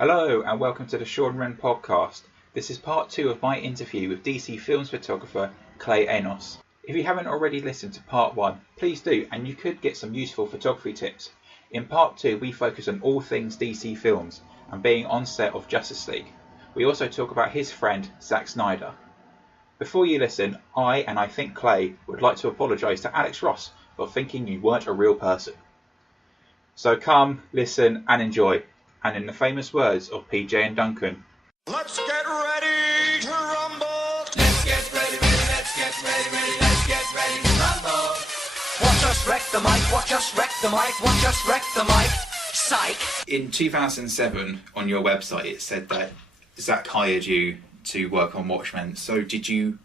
Hello and welcome to the Shaun Wren podcast. This is part 2 of my interview with DC Films photographer Clay Enos. If you haven't already listened to part 1, please do, and you could get some useful photography tips. In part 2 we focus on all things DC Films and being on set of Justice League. We also talk about his friend Zack Snyder. Before you listen, I think Clay would like to apologise to Alex Ross for thinking you weren't a real person. So come, listen and enjoy. And in the famous words of PJ and Duncan, let's get ready to rumble. Let's get ready, let's get ready, let's get ready to rumble. Watch us wreck the mic, watch us wreck the mic, watch us wreck the mic. Psych. In 2007, on your website, it said that Zack hired you to work on Watchmen. So did you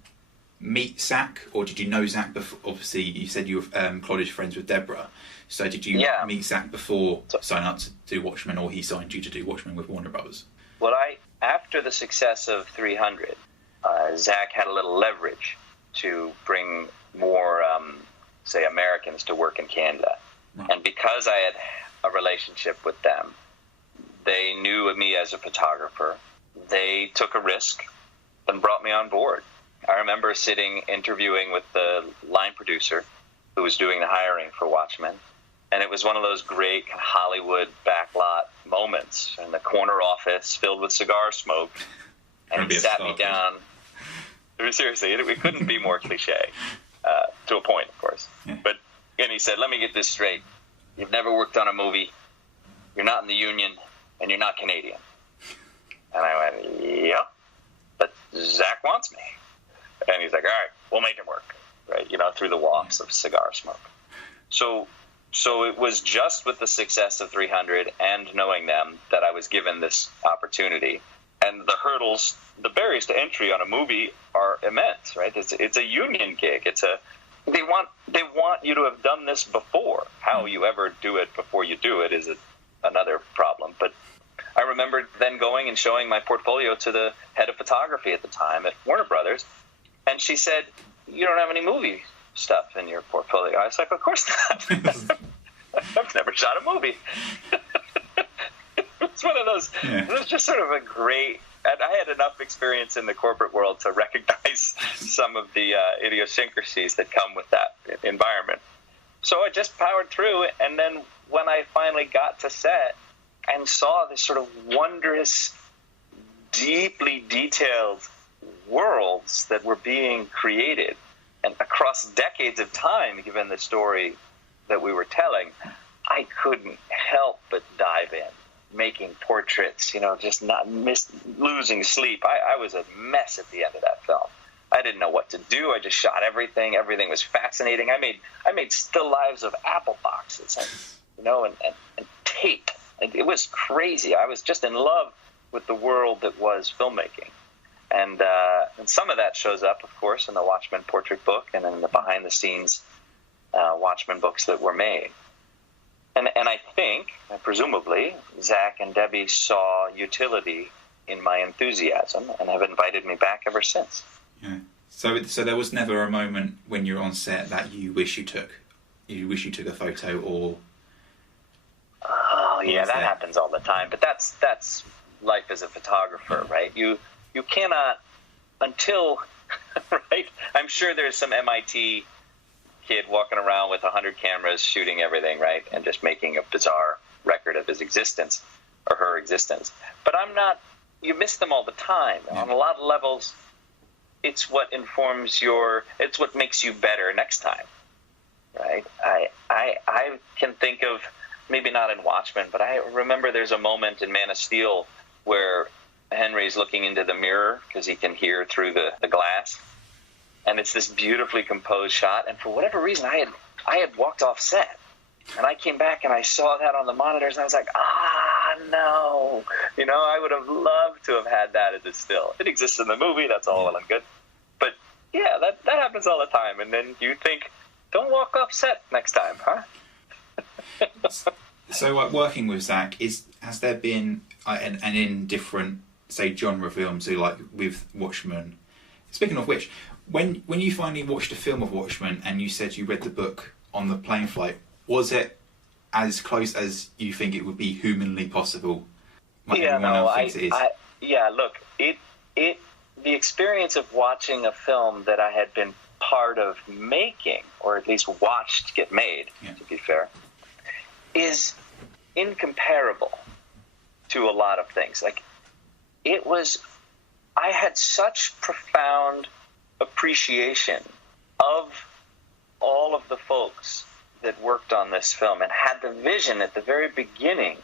meet Zack, or did you know Zack before? Obviously, you said you were college friends with Deborah. So did you meet Zack before signing up to do Watchmen, or he signed you to do Watchmen with Warner Brothers? Well, after the success of 300, Zack had a little leverage to bring more, say, Americans to work in Canada. Right. And because I had a relationship with them, they knew of me as a photographer. They took a risk and brought me on board. I remember interviewing with the line producer who was doing the hiring for Watchmen. And it was one of those great Hollywood backlot moments in the corner office filled with cigar smoke. And he sat me down. Seriously, it couldn't be more cliche, to a point, of course. Yeah. But and he said, let me get this straight. You've never worked on a movie, you're not in the union, and you're not Canadian. And I went, yep, but Zack wants me. And he's like, all right, we'll make it work, right? Through the wafts of cigar smoke. So it was just with the success of 300 and knowing them that I was given this opportunity. And the hurdles, the barriers to entry on a movie are immense, right? It's a union gig. They want you to have done this before. How you ever do it before you do it is another problem. But I remember then going and showing my portfolio to the head of photography at the time at Warner Brothers, and she said, "You don't have any movie stuff in your portfolio." I was like, of course not. I've never shot a movie. It's one of those, It was just sort of a great, and I had enough experience in the corporate world to recognize some of the idiosyncrasies that come with that environment. So I just powered through, and then when I finally got to set and saw this sort of wondrous, deeply detailed worlds that were being created, and across decades of time, given the story that we were telling, I couldn't help but dive in, making portraits, just not losing sleep. I was a mess at the end of that film. I didn't know what to do. I just shot everything. Everything was fascinating. I made still lives of apple boxes and tape. It was crazy. I was just in love with the world that was filmmaking. And some of that shows up, of course, in the Watchmen portrait book and in the behind-the-scenes Watchmen books that were made. And I think, presumably, Zack and Debbie saw utility in my enthusiasm and have invited me back ever since. Yeah. So there was never a moment when you're on set that you wish you took a photo, or... Oh, yeah, that happens all the time. But that's life as a photographer, right? You cannot, until, right? I'm sure there's some MIT kid walking around with 100 cameras shooting everything, right? And just making a bizarre record of his existence or her existence. But you miss them all the time. Yeah. On a lot of levels, it's what it's what makes you better next time, right? I can think of, maybe not in Watchmen, but I remember there's a moment in Man of Steel where Henry's looking into the mirror because he can hear through the glass, and it's this beautifully composed shot. And for whatever reason, I had walked off set, and I came back and I saw that on the monitors, and I was like, no, I would have loved to have had that as a still. It exists in the movie. That's all well and good, but yeah, that happens all the time. And then you think, don't walk off set next time, huh? So, working with Zack, has there been, and in different, say, genre films, so like with Watchmen, speaking of which, when you finally watched a film of Watchmen and you said you read the book on the plane flight, was it as close as you think it would be humanly possible like everyone else thinks it is. Look, the experience of watching a film that I had been part of making, or at least watched get made, to be fair, is incomparable to a lot of things. Like, I had such profound appreciation of all of the folks that worked on this film and had the vision at the very beginning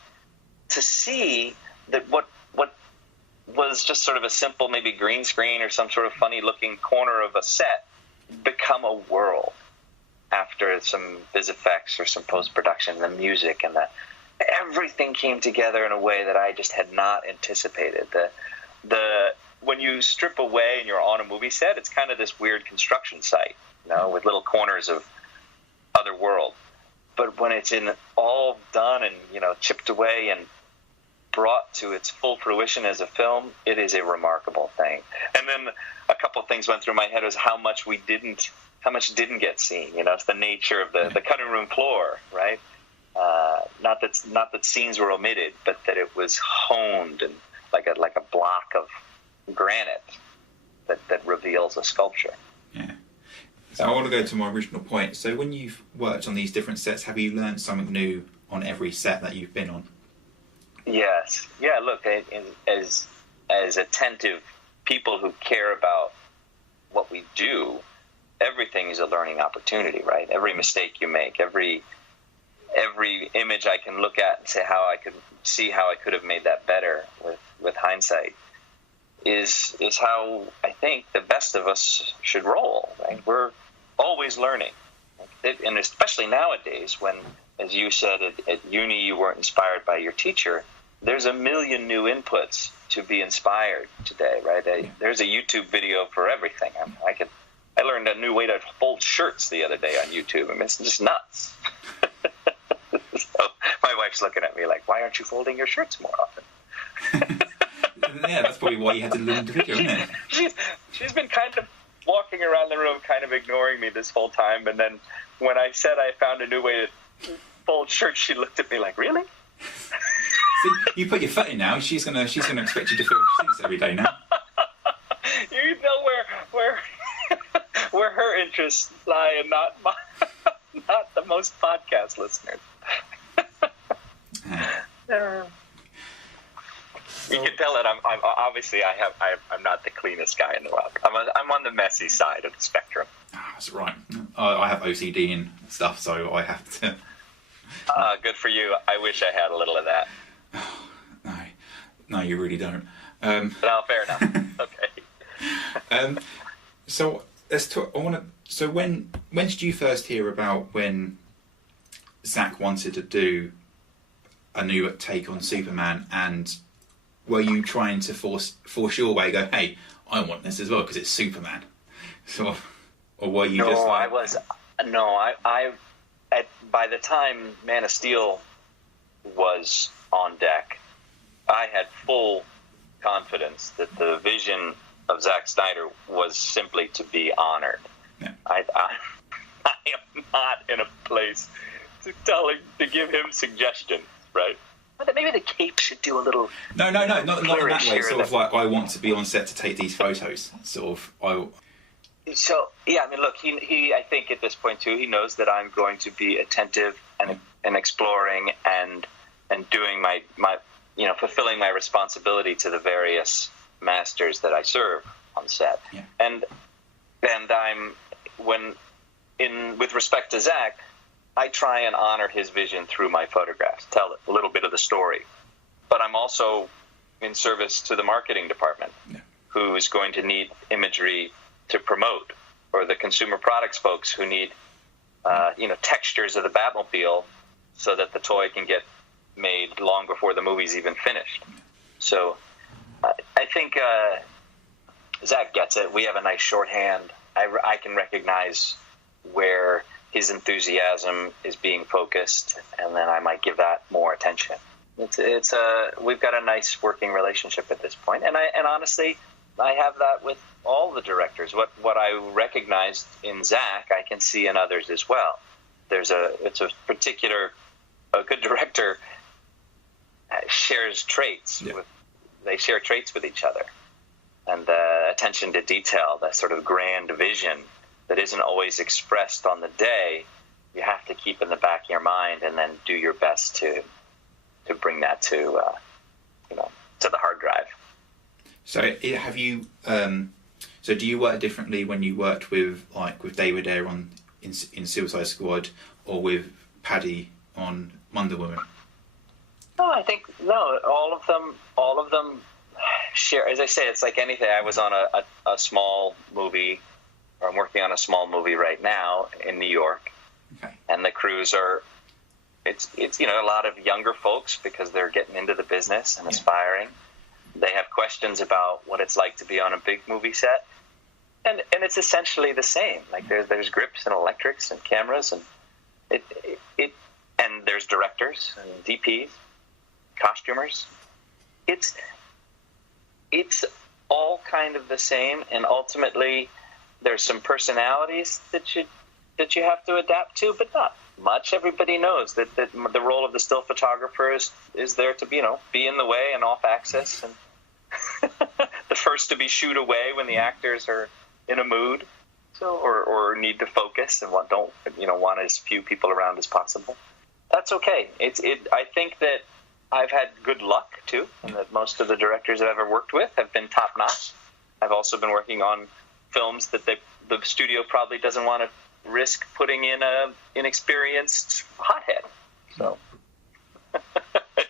to see that what was just sort of a simple maybe green screen or some sort of funny looking corner of a set become a world after some vis effects or some post-production, the music and everything came together in a way that I just had not anticipated. When you strip away and you're on a movie set, it's kind of this weird construction site, with little corners of other world. But when it's all done and, chipped away and brought to its full fruition as a film, it is a remarkable thing. And then a couple of things went through my head was how much didn't get seen. It's the nature of the cutting room floor, right? Not that scenes were omitted, but that it was honed and like a block of granite that reveals a sculpture. Yeah. So I want to go to my original point. So when you've worked on these different sets, have you learned something new on every set that you've been on? Yes. Yeah, look, as attentive people who care about what we do, everything is a learning opportunity, right? Every mistake you make, every image I can look at and say how I could have made that better with hindsight is how I think the best of us should roll, right? We're always learning. And especially nowadays when, as you said, at uni you weren't inspired by your teacher, there's a million new inputs to be inspired today, right? There's a YouTube video for everything. I learned a new way to fold shirts the other day on YouTube. I mean, it's just nuts. So my wife's looking at me like, why aren't you folding your shirts more often? Yeah, that's probably why you had to learn the video, isn't it? She's been kind of walking around the room, kind of ignoring me this whole time. And then when I said I found a new way to fold shirts, she looked at me like, really? See, you put your foot in now. She's gonna expect you to fill seats every day now. You know where her interests lie, and not the most podcast listeners. You can tell that I'm obviously I'm not the cleanest guy in the world. I'm on the messy side of the spectrum. That's right. I have OCD and stuff, so I have to. Good for you. I wish I had a little of that. No, you really don't. No, fair enough. Okay. So let's talk. So when did you first hear about when Zack wanted to do a new take on Superman, and were you trying to force your way? Go, hey, I want this as well because it's Superman. So, or were you just? By the time Man of Steel was on deck, I had full confidence that the vision of Zack Snyder was simply to be honored. Yeah. I am not in a place to give him suggestions, right? But maybe the cape should do a little. No, not in that way. Sort of like, I want to be on set to take these photos. Sort of, So yeah, I mean, look, he I think at this point too, he knows that I'm going to be attentive and exploring and doing my fulfilling my responsibility to the various masters that I serve on set. Yeah. And I'm with respect to Zack, I try and honor his vision through my photographs, tell a little bit of the story. But I'm also in service to the marketing department, who is going to need imagery to promote, or the consumer products folks who need textures of the Batmobile so that the toy can get made long before the movie's even finished. So I think Zack gets it. We have a nice shorthand. I can recognize where his enthusiasm is being focused, and then I might give that more attention. We've got a nice working relationship at this point, and honestly, I have that with all the directors. What I recognized in Zack, I can see in others as well. It's a particular good director shares traits. Yeah. They share traits with each other. And the attention to detail, that sort of grand vision that isn't always expressed on the day, you have to keep in the back of your mind and then do your best to bring that to to the hard drive. So have you? So do you work differently when you worked with David Ayer in Suicide Squad or with Paddy on Wonder Woman? No, I think all of them share. As I say, it's like anything. I was on a small movie, or I'm working on a small movie right now in New York, okay. And the crews are. It's a lot of younger folks because they're getting into the business and aspiring. They have questions about what it's like to be on a big movie set, and it's essentially the same. Like there's grips and electrics and cameras and it and there's directors and DPs, costumers. It's all kind of the same, and ultimately there's some personalities that you have to adapt to, but not much. Everybody knows that the role of the still photographer is there to be in the way and off axis and the first to be shooed away when the actors are in a mood, or need to focus and want as few people around as possible. That's okay. I think that I've had good luck too, and that most of the directors that I've ever worked with have been top notch. I've also been working on films that the studio probably doesn't want to risk putting in a inexperienced hothead. So I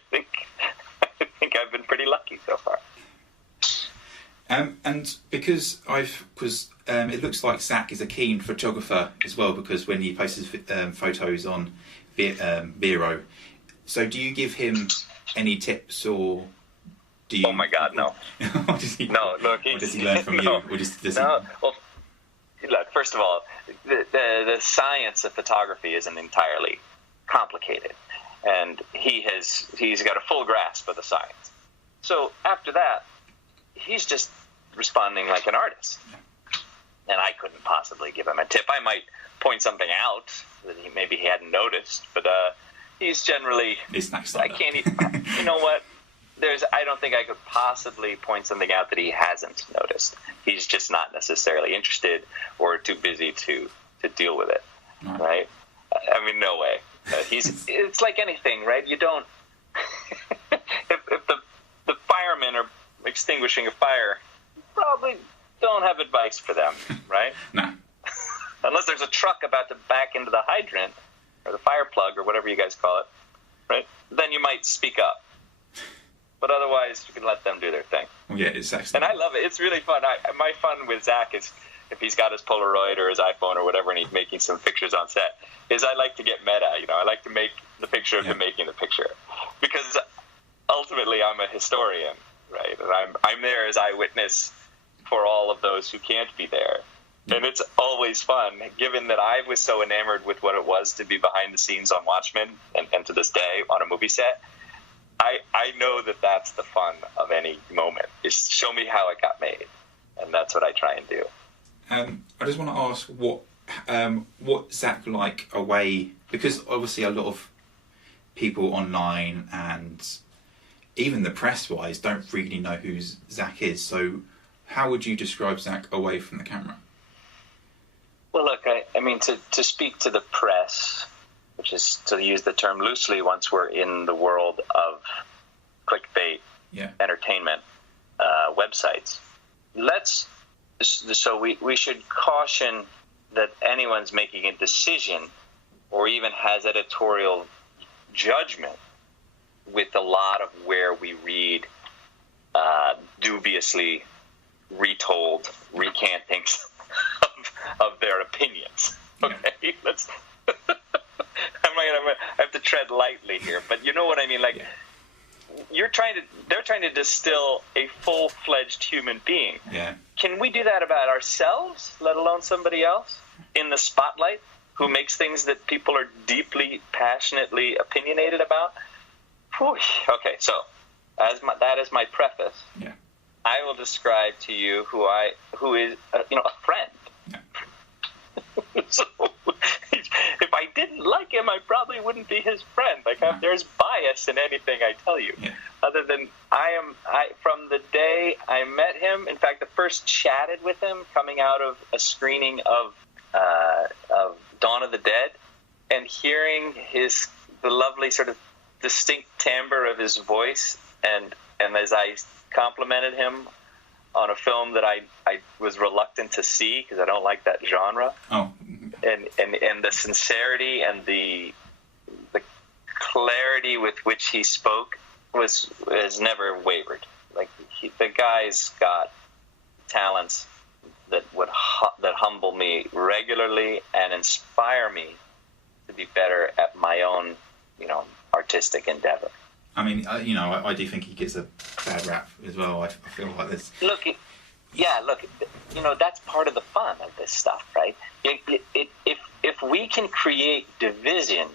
think I've been pretty lucky so far. And because it looks like Zack is a keen photographer as well, because when he posts his photos on Vero, so do you give him any tips, or do you? Oh my God, no. Does he, no, look, or does he learn from no, you? Or does he... Well, look, first of all, the science of photography isn't entirely complicated, and he's got a full grasp of the science. So after that, he's just responding like an artist, and I couldn't possibly give him a tip. I might point something out that maybe he hadn't noticed, but he's generally. It's nice. I can't. You know what? I don't think I could possibly point something out that he hasn't noticed. He's just not necessarily interested or too busy to deal with it, right? I mean, no way. It's like anything, right? You don't. if the firemen are extinguishing a fire, you probably don't have advice for them, right? No. Unless there's a truck about to back into the hydrant or the fire plug or whatever you guys call it, right? Then you might speak up. But otherwise, you can let them do their thing. Well, yeah, it's excellent. And I love it. It's really fun. My fun with Zack is, if he's got his Polaroid or his iPhone or whatever and he's making some pictures on set, is I like to get meta. I like to make the picture of him making the picture. Because ultimately, I'm a historian, right? And I'm there as eyewitness for all of those who can't be there. And it's always fun, given that I was so enamored with what it was to be behind the scenes on Watchman and to this day on a movie set. I know that that's the fun of any moment, is show me how it got made. And that's what I try and do. I just want to ask what Zack like away, because obviously a lot of people online and even the press-wise don't really know who Zack is. So how would you describe Zack away from the camera? Well, look, I mean, to speak to the press, which is to use the term loosely once we're in the world of clickbait, entertainment, websites. So we should caution that anyone's making a decision or even has editorial judgment with a lot of where we read dubiously retold recantings of their opinions. Okay, let's. I have to tread lightly here, but you know what I mean. Like, they're trying to distill a full-fledged human being. Yeah. Can we do that about ourselves, let alone somebody else in the spotlight who makes things that people are deeply, passionately opinionated about? Whew. Okay, so that is my preface. Yeah. I will describe to you who is a friend. Yeah. So if I didn't like him, I probably wouldn't be his friend. Like, there's bias in anything I tell you. Yeah. Other than from the day I met him, in fact, the first chatted with him coming out of a screening of Dawn of the Dead, and hearing the lovely sort of distinct timbre of his voice, and as I complimented him on a film that I was reluctant to see because I don't like that genre. Oh. And the sincerity and the clarity with which he spoke has never wavered. Like, the guy's got talents that humble me regularly and inspire me to be better at my own, artistic endeavor. I mean, I do think he gets a bad rap as well. I feel like there's... Look, that's part of the fun of this stuff, right? If we can create division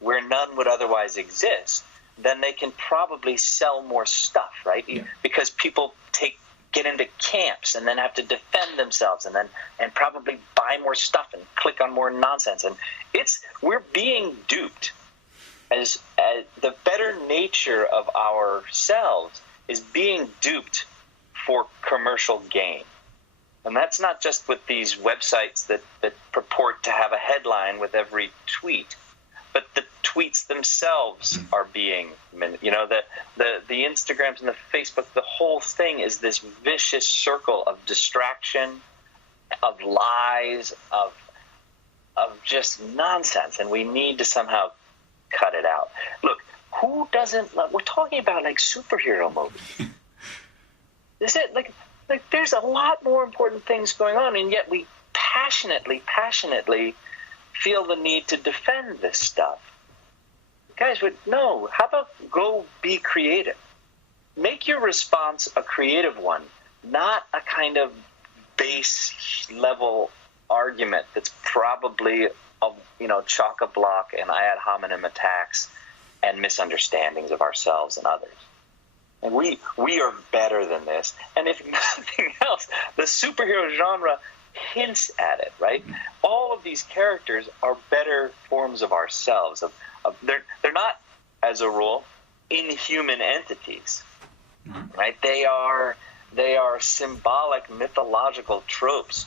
where none would otherwise exist, then they can probably sell more stuff, right? Yeah. Because people get into camps and then have to defend themselves and probably buy more stuff and click on more nonsense. And we're being duped. As the better nature of ourselves is being duped for commercial gain. And that's not just with these websites that purport to have a headline with every tweet, but the tweets themselves are being, the Instagrams and the Facebook, the whole thing is this vicious circle of distraction, of lies, of just nonsense, and we need to somehow cut it out. Look, who doesn't love... We're talking about, like, superhero movies. Is it, like, there's a lot more important things going on, and yet we passionately feel the need to defend this stuff. Guys, no, how about go be creative? Make your response a creative one, not a kind of base-level argument that's probably chock-a-block and ad hominem attacks and misunderstandings of ourselves and others. And we are better than this. And if nothing else, the superhero genre hints at it, right? All of these characters are better forms of ourselves. They're not, as a rule, inhuman entities, right? They are symbolic, mythological tropes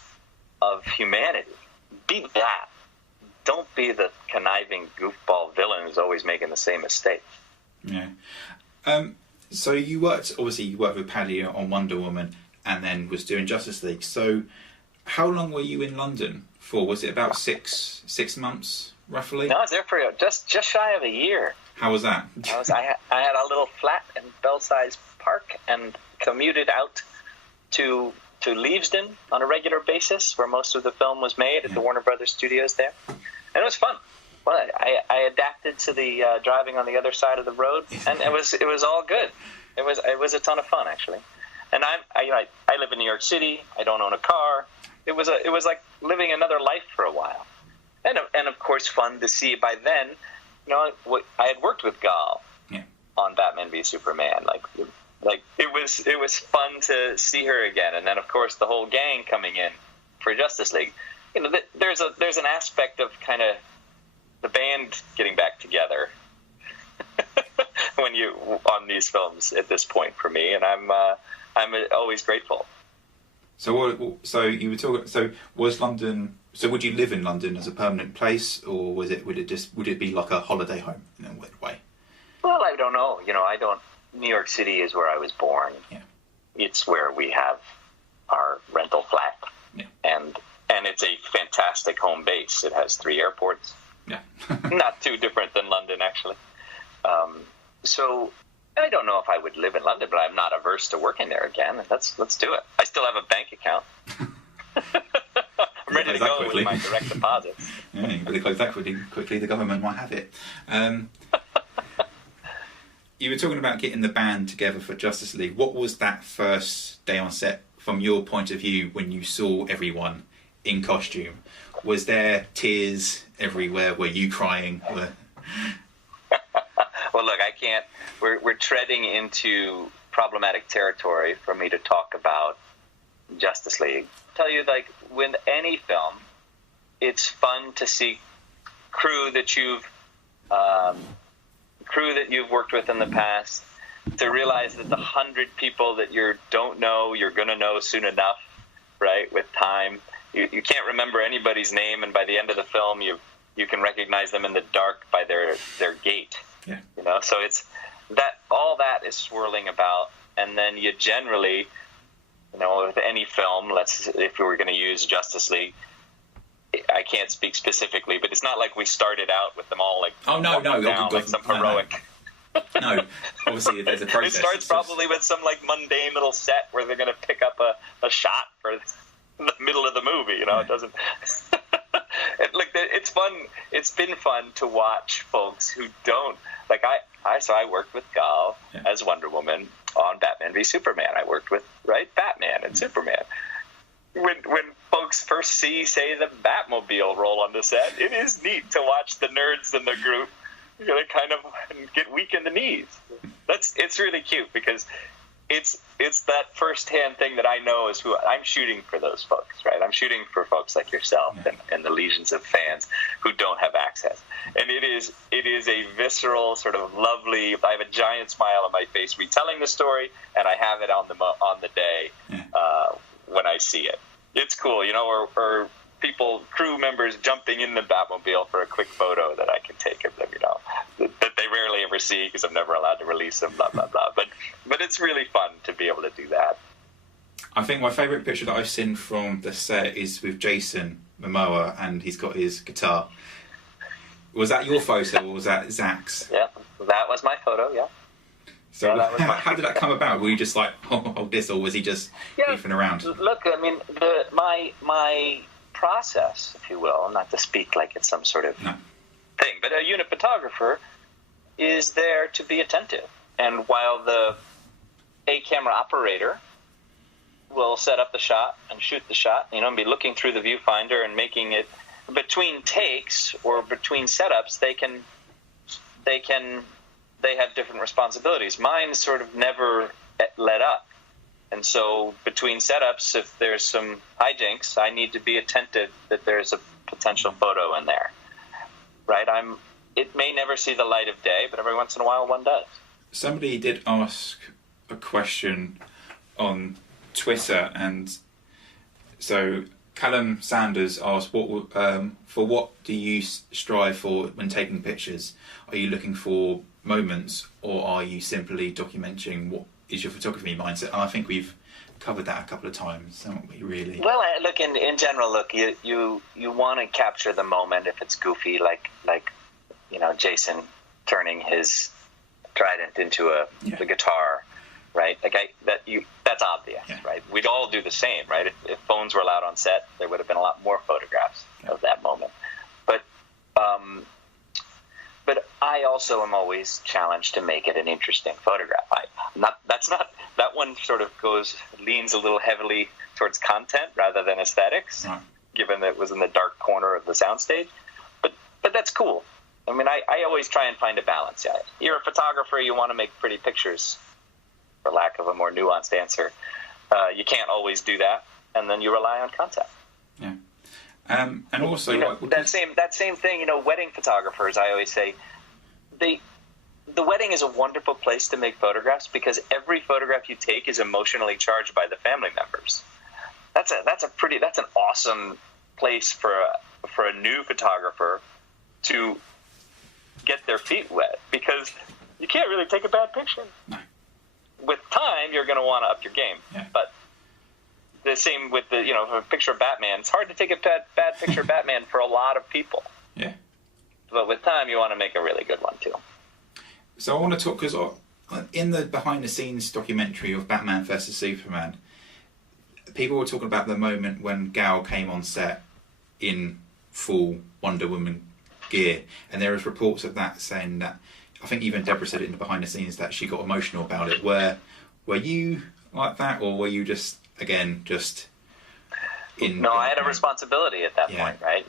of humanity. Be that. Don't be the conniving goofball villain who's always making the same mistake. Yeah. So you worked with Paddy on Wonder Woman and then was doing Justice League. So how long were you in London for? Was it about six months, roughly? No, I was there for just shy of a year. How was that? I had a little flat in Belsize Park and commuted out to Leavesden on a regular basis, where most of the film was made at the Warner Brothers studios there. And it was fun. Well, I adapted to the driving on the other side of the road, and it was all good. It was a ton of fun, actually. And I live in New York City. I don't own a car. It was like living another life for a while, and of course fun to see. By then, I had worked with Gal on Batman v Superman. Like it was fun to see her again, and then of course the whole gang coming in for Justice League. There's an aspect of kind of the band getting back together when you on these films at this point for me, and I'm always grateful. So you were talking. So was London? So would you live in London as a permanent place, or would it be like a holiday home in a weird way? Well, I don't know. New York City is where I was born. Yeah. It's where we have our rental flat. Yeah. And it's a fantastic home base. It has 3 airports. Yeah. Not too different than London, actually. So I don't know if I would live in London, but I'm not averse to working there again. Let's do it. I still have a bank account. I'm ready to go with my direct deposits. Yeah, you better close that quickly. The government might have it. You were talking about getting the band together for Justice League. What was that first day on set from your point of view when you saw everyone in costume? Was there tears everywhere? Were you crying? Well, look, I can't. We're treading into problematic territory for me to talk about Justice League. I'll tell you, like, with any film, it's fun to see crew that you've crew that you've worked with in the past, to realize that the 100 people that you don't know, you're going to know soon enough, right, with time. You can't remember anybody's name, and by the end of the film, you can recognize them in the dark by their gait. Yeah. You know, so it's that all that is swirling about, and then you generally, you know, with any film, if we were going to use Justice League, I can't speak specifically, but it's not like we started out with them all like like some heroic. No, obviously there's a process. It starts probably with some like mundane little set where they're going to pick up a shot for the middle of the movie. You know, It doesn't. It's fun. It's been fun to watch folks who don't like. I worked with Gal as Wonder Woman on Batman v Superman. I worked with Batman and Superman. When folks first say the Batmobile roll on the set, it is neat to watch the nerds in the group, you know, kind of get weak in the knees. It's really cute because it's that first-hand thing that I know is who I'm shooting for. Those folks, right? I'm shooting for folks like yourself and the legions of fans who don't have access. And it is a visceral, sort of lovely. I have a giant smile on my face retelling the story, and I have it on the day when I see it. It's cool, you know, or people, crew members jumping in the Batmobile for a quick photo that I can take of them, you know, that they rarely ever see because I'm never allowed to release them, blah, blah, blah. But it's really fun to be able to do that. I think my favourite picture that I've seen from the set is with Jason Momoa, and he's got his guitar. Was that your photo, or was that Zack's? Yeah, that was my photo, yeah. So how did that come about? Were you just like, oh, this, or was he just goofing around? Look, I mean, my process, if you will, not to speak like it's some sort of thing, but a unit photographer is there to be attentive. And while the camera operator will set up the shot and shoot the shot, you know, and be looking through the viewfinder and making it between takes or between setups, they have different responsibilities. Mine sort of never let up. And so between setups, if there's some hijinks, I need to be attentive that there's a potential photo in there. Right? It may never see the light of day, but every once in a while one does. Somebody did ask a question on Twitter, and so Callum Sanders asked, for what do you strive for when taking pictures? Are you looking for moments, or are you simply documenting what is your photography mindset? And I think we've covered that a couple of times, haven't we, really? Well, look, in general, you want to capture the moment if it's goofy, like you know, Jason turning his trident into the guitar, right? That's obvious, right? We'd all do the same, right? If phones were allowed on set, there would have been a lot more photographs of that moment. But I also am always challenged to make it an interesting photograph. That one sort of leans a little heavily towards content rather than aesthetics, given that it was in the dark corner of the soundstage. But that's cool. I mean, I always try and find a balance. Yeah, you're a photographer, you want to make pretty pictures, for lack of a more nuanced answer. You can't always do that, and then you rely on content. Yeah. And also, you know, that same thing. You know, wedding photographers, I always say, the wedding is a wonderful place to make photographs because every photograph you take is emotionally charged by the family members. That's an awesome place for a new photographer to get their feet wet, because you can't really take a bad picture. No. With time, you're going to want to up your game, but. The same with a picture of Batman. It's hard to take a bad picture of Batman for a lot of people. Yeah. But with time, you want to make a really good one, too. So I want to talk, because in the behind-the-scenes documentary of Batman vs. Superman, people were talking about the moment when Gal came on set in full Wonder Woman gear. And there was reports of that saying that, I think even Deborah said it in the behind-the-scenes, that she got emotional about it. Were you like that, or were you just in... No, I had a responsibility at that point, right?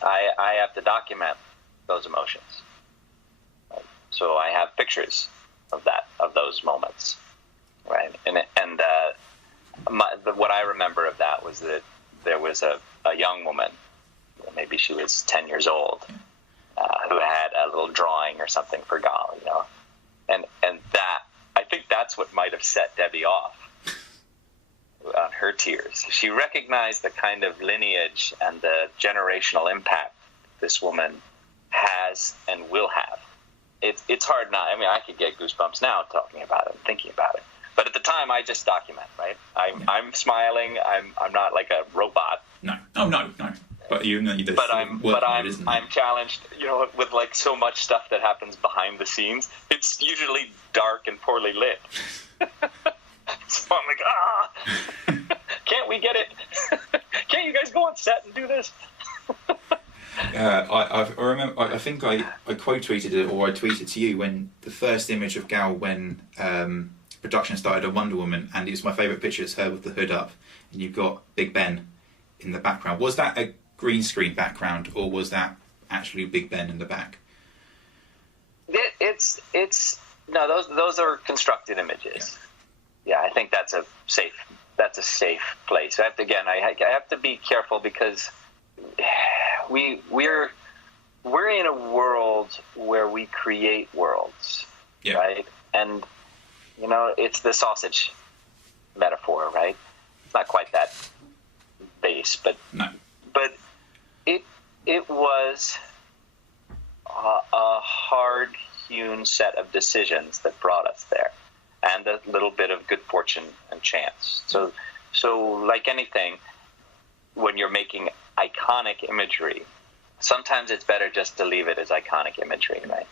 I have to document those emotions. So I have pictures of those moments, right? And what I remember of that was that there was a young woman, maybe she was 10 years old, who had a historical drawing or something for Gal, you know, and that I think that's what might have set Debbie off on her tears. She recognized the kind of lineage and the generational impact this woman has and will have. It's hard not. I mean, I could get goosebumps now talking about it and thinking about it. But at the time, I just document, right? I'm smiling. I'm not like a robot. No. Oh no. But you know, I'm challenged. You know, with like so much stuff that happens behind the scenes. It's usually dark and poorly lit. So I'm like, can't we get it? Can't you guys go on set and do this? I remember. I think I quote tweeted it, or I tweeted to you when the first image of Gal when production started on Wonder Woman, and it's my favourite picture. It's her with the hood up, and you've got Big Ben in the background. Was that a green screen background, or was that actually Big Ben in the back? It's no. Those are constructed images. Yeah, I think that's a safe place. I have to be careful because we're in a world where we create worlds, right? And you know, it's the sausage metaphor, right? It's not quite that base, but it was a hard-hewn set of decisions that brought us there, and a little bit of good fortune and chance. So like anything, when you're making iconic imagery, sometimes it's better just to leave it as iconic imagery, right?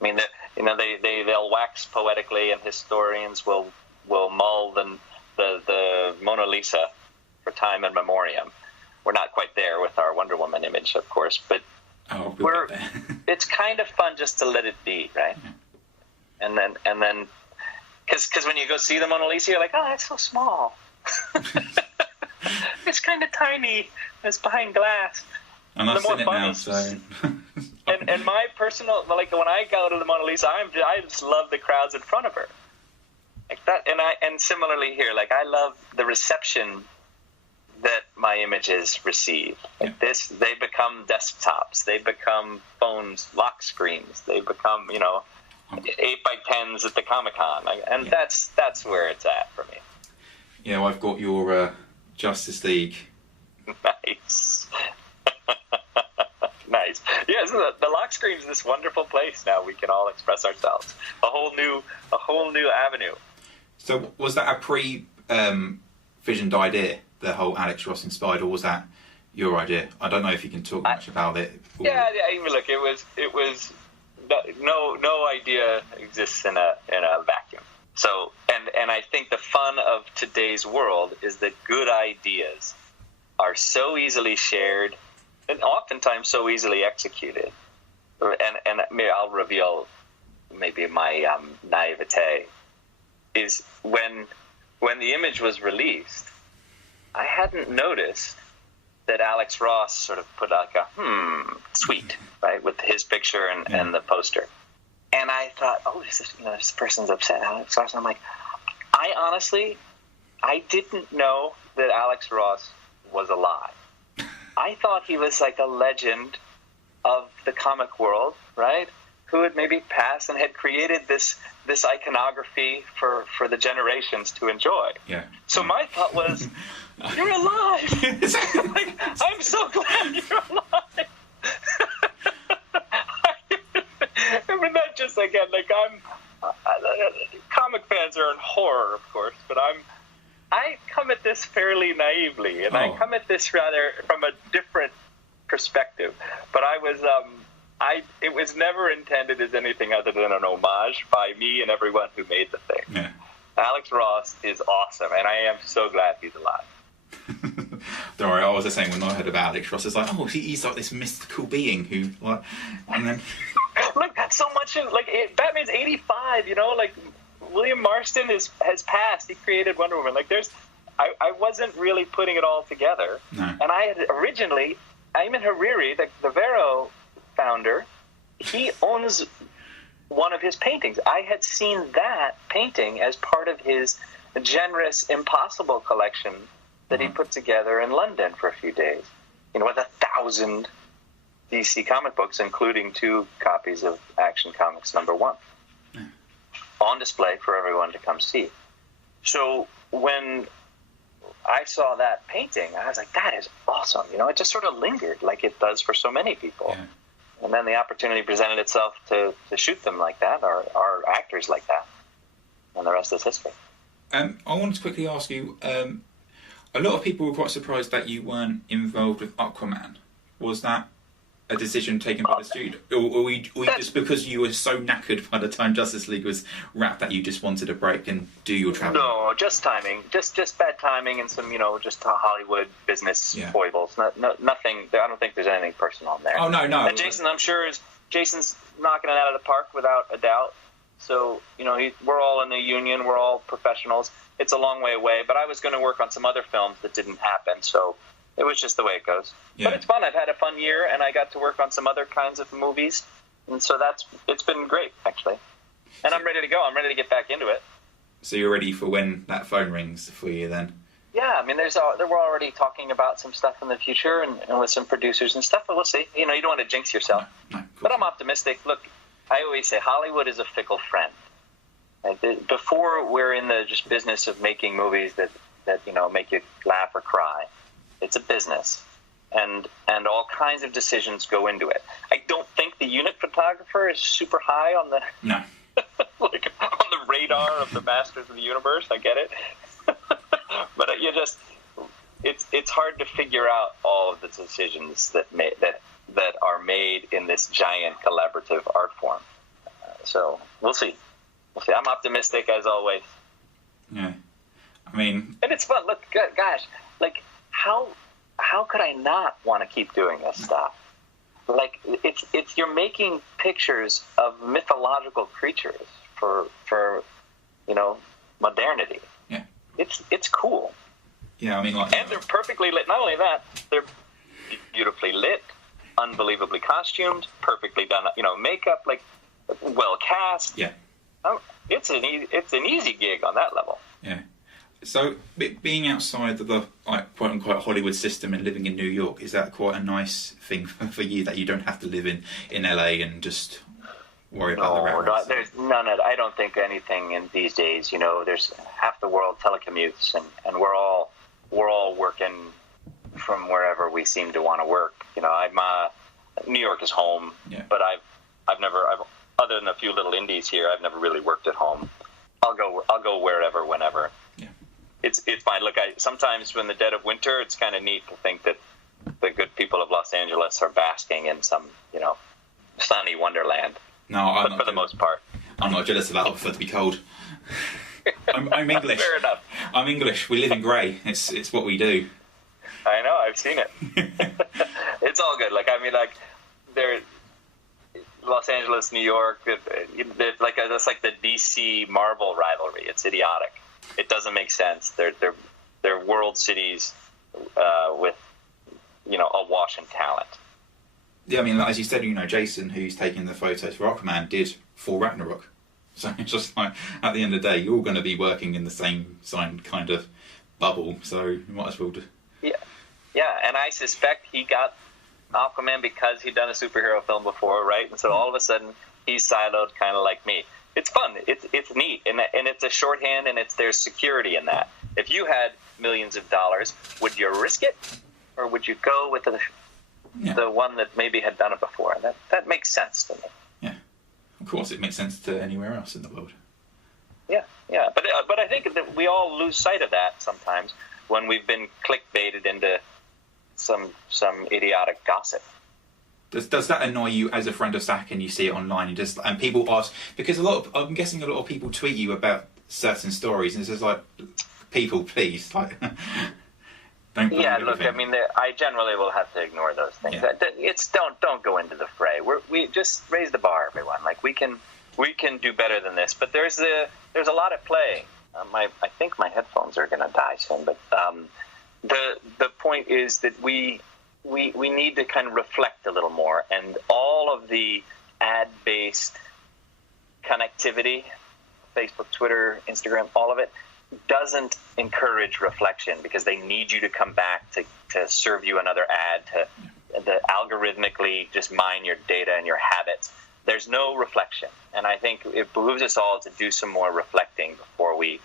I mean, they'll wax poetically, and historians will mull the Mona Lisa for time and memoriam. We're not quite there with our Wonder Woman image, of course, but it's kind of fun just to let it be, right? And then, because when you go see the Mona Lisa, you're like, oh, that's so small. It's kind of tiny. It's behind glass. And I've seen it now, so. and my personal, like when I go to the Mona Lisa, I just love the crowds in front of her, like that. And similarly here, like I love the reception that my images receive. Like this, they become desktops, they become phones, lock screens, they become 8x10s at the Comic-Con, and that's where it's at for me. Yeah, well, I've got your Justice League. Nice. Nice. Yeah, so the lock screen is this wonderful place now we can all express ourselves. A whole new avenue. So was that a pre-visioned idea, the whole Alex Ross inspired, or was that your idea? I don't know if you can talk much about it. Yeah. Look, it was no idea exists in a vacuum. So and I think the fun of today's world is that good ideas are so easily shared and oftentimes so easily executed. And maybe I'll reveal maybe my naivete is when the image was released, I hadn't noticed that Alex Ross sort of put like a tweet, right, with his picture and the poster. And I thought, oh, this person's upset, Alex Ross. And I'm like, I didn't know that Alex Ross was alive. I thought he was like a legend of the comic world, right? Who had maybe passed and had created this iconography for the generations to enjoy. Yeah. So my thought was, you're alive. Like, I'm so glad you're alive. I mean, not just again, like comic fans are in horror, of course, but I come at this fairly naively, and I come at this rather from a different perspective. But it was never intended as anything other than an homage by me and everyone who made the thing. Yeah. Alex Ross is awesome, and I am so glad he's alive. Don't worry, I was just saying when I heard about Alex Ross, it's like, oh, he's like this mystical being who, like, and then. Look, so much in Batman's 85. Like William Marston has passed. He created Wonder Woman. Like I wasn't really putting it all together. No. And I had originally, Ayman Hariri, the Vero founder, he owns one of his paintings. I had seen that painting as part of his generous Impossible collection that he put together in London for a few days. With 1,000 DC comic books, including 2 copies of Action Comics #1, on display for everyone to come see. So when I saw that painting, I was like, that is awesome. You know, it just sort of lingered like it does for so many people. Yeah. And then the opportunity presented itself to shoot them like that, or actors like that. And the rest is history. I wanted to quickly ask you, a lot of people were quite surprised that you weren't involved with Aquaman. Was that a decision taken by the studio? Or were you just because you were so knackered by the time Justice League was wrapped that you just wanted a break and do your travel? No, just timing. Just bad timing and some, just Hollywood business foibles. Nothing. I don't think there's anything personal in there. Oh, no. And Jason, I'm sure, Jason's knocking it out of the park without a doubt. So, we're all in the union. We're all professionals. It's a long way away. But I was going to work on some other films that didn't happen. So it was just the way it goes. Yeah. But it's fun. I've had a fun year, and I got to work on some other kinds of movies. And so it's been great, actually. And I'm ready to go. I'm ready to get back into it. So you're ready for when that phone rings for you then? Yeah, I mean, we're already talking about some stuff in the future and with some producers and stuff, but we'll see. You don't want to jinx yourself. No, but I'm optimistic. Look, I always say Hollywood is a fickle friend. Like, before we're in the just business of making movies that make you laugh or cry, it's a business. And all kinds of decisions go into it. I don't think the unit photographer is super high on the like on the radar of the masters of the universe. I get it. But it's hard to figure out all of the decisions that are made in this giant collaborative art form. So we'll see. I'm optimistic as always. Yeah, I mean, and it's fun. Look, gosh, like how could I not want to keep doing this stuff? Like it's you're making pictures of mythological creatures for modernity. Yeah, it's cool. Yeah, I mean, and they're perfectly lit. Not only that, they're beautifully lit, unbelievably costumed, perfectly done. Makeup, like well cast. Yeah. It's an easy gig on that level. Yeah. So, being outside of the quote unquote Hollywood system and living in New York, is that quite a nice thing for you that you don't have to live in LA and just worry about the rat race? There's none of. I don't think anything in these days. There's half the world telecommutes, and we're all working from wherever we seem to want to work. New York is home, but I've never other than a few little indies here, I've never really worked at home. I'll go wherever, whenever. Yeah. It's fine. Look, sometimes in the dead of winter, it's kind of neat to think that the good people of Los Angeles are basking in some, sunny wonderland. No, but for the most part, I'm not jealous of that. I prefer to be cold. I'm English. Fair enough. I'm English. We live in grey. It's what we do. I know. I've seen it. It's all good. There. Los Angeles, New York, it's like the DC Marvel rivalry. It's idiotic. It doesn't make sense. They're world cities with awash in talent. Yeah, I mean, as you said, Jason, who's taking the photos for Aquaman, did for Ragnarok. So it's just like at the end of the day, you're all going to be working in the same kind of bubble. So you might as well do. Yeah, and I suspect he got Aquaman because he'd done a superhero film before, right? And so all of a sudden he's siloed, kind of like me. It's fun. It's neat, and it's a shorthand, and there's security in that. If you had millions of dollars, would you risk it, or would you go with the one that maybe had done it before? And that makes sense to me. Yeah, of course, it makes sense to anywhere else in the world. Yeah, but I think that we all lose sight of that sometimes when we've been clickbaited into some idiotic gossip. Does that annoy you as a friend of Zack and you see it online and people ask, because I'm guessing a lot of people tweet you about certain stories and it's just like, people please don't believe everything. Look, I mean, I generally will have to ignore those things. Yeah. Don't go into the fray. We just raise the bar, everyone. Like we can do better than this. But there's a lot at play. I think my headphones are going to die soon, but the point is that we need to kind of reflect a little more, and all of the ad-based connectivity, Facebook, Twitter, Instagram, all of it, doesn't encourage reflection because they need you to come back to serve you another ad, the algorithmically just mine your data and your habits. There's no reflection. And I think it behooves us all to do some more reflecting before we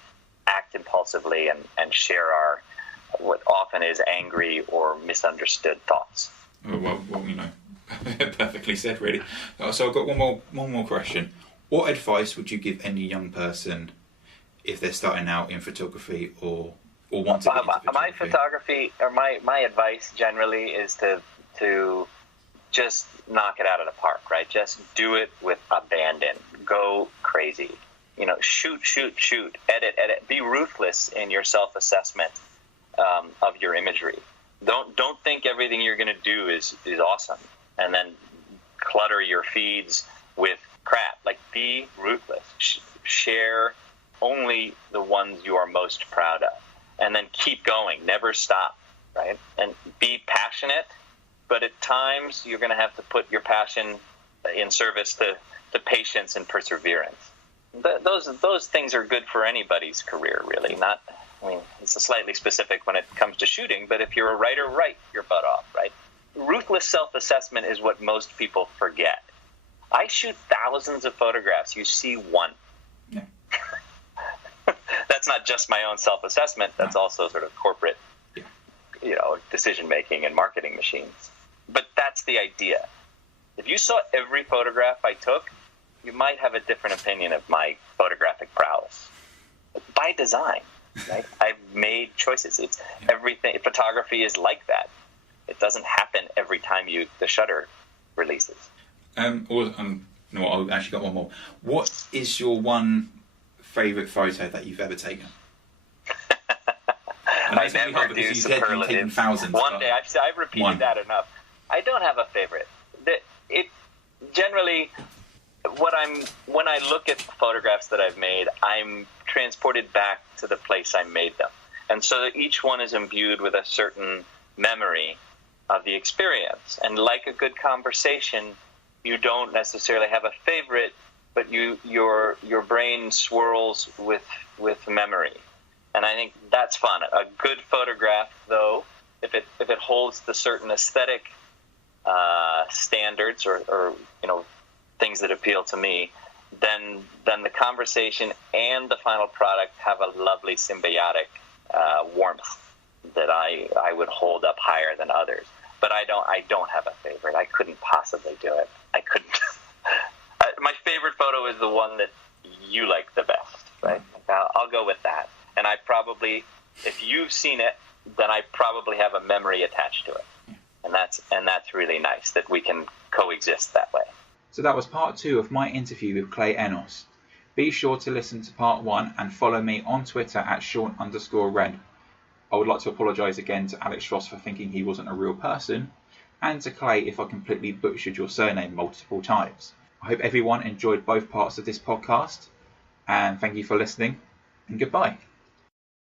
act impulsively and share our, what often is angry or misunderstood thoughts. Well, perfectly said, really. So I've got one more question. What advice would you give any young person if they're starting out in photography or want to get into photography? My photography, or my advice generally is to just knock it out of the park, right? Just do it with abandon. Go crazy. Shoot, edit. Be ruthless in your self-assessment of your imagery. Don't think everything you're going to do is awesome, and then clutter your feeds with crap. Like, be ruthless. Share only the ones you are most proud of, and then keep going. Never stop, right? And be passionate, but at times you're going to have to put your passion in service to patience and perseverance. Those things are good for anybody's career, really. It's a slightly specific when it comes to shooting, but if you're a writer, write your butt off, right? Ruthless self-assessment is what most people forget. I shoot thousands of photographs. You see one. Yeah. That's not just my own self-assessment. That's also sort of corporate, decision-making and marketing machines. But that's the idea. If you saw every photograph I took, you might have a different opinion of my photographic prowess. By design, right? I've made choices. It's everything. Photography is like that. It doesn't happen every time the shutter releases. I've actually got one more. What is your one favourite photo that you've ever taken? I never do superlatives. One day, I've repeated that enough. I don't have a favorite. Generally, when I look at photographs that I've made, I'm transported back to the place I made them, and so each one is imbued with a certain memory of the experience. And like a good conversation, you don't necessarily have a favorite, but your brain swirls with memory, and I think that's fun. A good photograph, though, if it holds the certain aesthetic standards or things that appeal to me, then the conversation and the final product have a lovely symbiotic warmth that I would hold up higher than others. But I don't have a favorite. I couldn't possibly do it. I couldn't. My favorite photo is the one that you like the best, right? I'll go with that. And I probably, if you've seen it, then I probably have a memory attached to it. And that's really nice that we can coexist that way. So that was part 2 of my interview with Clay Enos. Be sure to listen to part 1 and follow me on Twitter at Shaun_Wren. I would like to apologise again to Alex Ross for thinking he wasn't a real person, and to Clay if I completely butchered your surname multiple times. I hope everyone enjoyed both parts of this podcast, and thank you for listening, and goodbye.